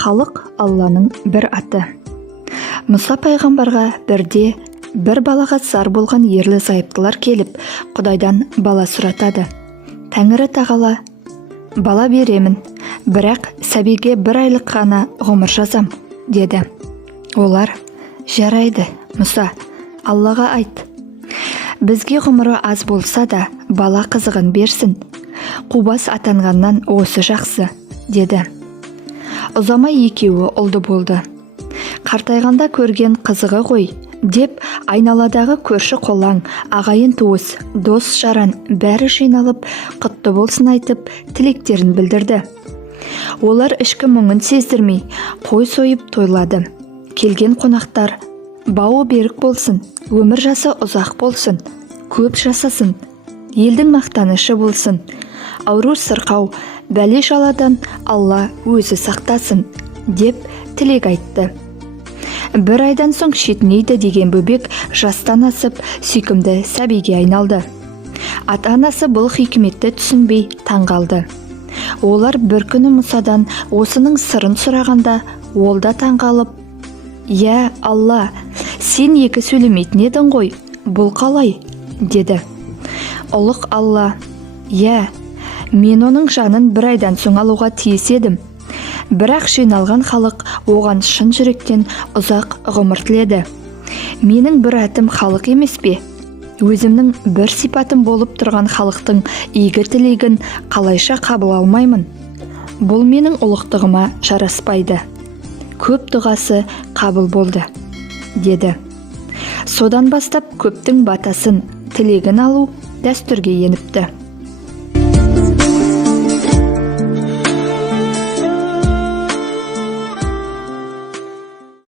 Халық Алланың бір аты. Мұса пайғамбарға бірде бір балаға зар болған ерлі зайыптылар келіп, Құдайдан бала сұратады. Тәңірі тағала, бала беремін, бірақ сәбиге 1 айлық қана ғұмыр жазам, деді. Олар, жарайды, Мұса, Аллаға айт. Бізге ғұмыры аз болса да, бала қызығын берсін. Қубас атанғаннан осы жақсы, деді. Ұзамай екеуі ұлды болды. Қартайғанда көрген қызығы ғой, деп айналадағы көрші қолаң, ағайын туыс, дос жаран бәрі жиналып, құтты болсын айтып, тілектерін білдірді. Олар ішкі мұңын сездірмей, қой сойып тойлады. Келген қонақтар, бауы берік болсын, өмір жасы ұзақ болсын, көп жасасын, елдің мақтанышы болсын, ауру сырқау, бәле жаладан Алла өзі сақтасын, деп тілек айтты. 1 айдан соң шетінейді деген бөбек жастан асып, сүйкімді сәбиге айналды. Ата-анасы бұл хикметті түсінбей таңғалды. Олар бір күні Мұсадан осының сырын сұрағанда, ол да таңғалып, «Я, Алла, сен 2 сөйлемейтін едің ғой, бұл қалай?» деді. Ұлық Алла, «Я, мен оның жанын 1 айдан соң алуға тиіс едім. Бірақ жиналған халық оған шын жүректен ұзақ ғұмыр тіледі. Менің бір атым халық емес пе? Өзімнің бір сипатым болып тұрған халықтың игі тілегін қалайша қабыл алмаймын? Бұл менің ұлықтығыма жараспайды. Көп дұғасы қабыл болды», деді. Содан бастап көптің батасын, тілегін алу дәстүрге еніпті.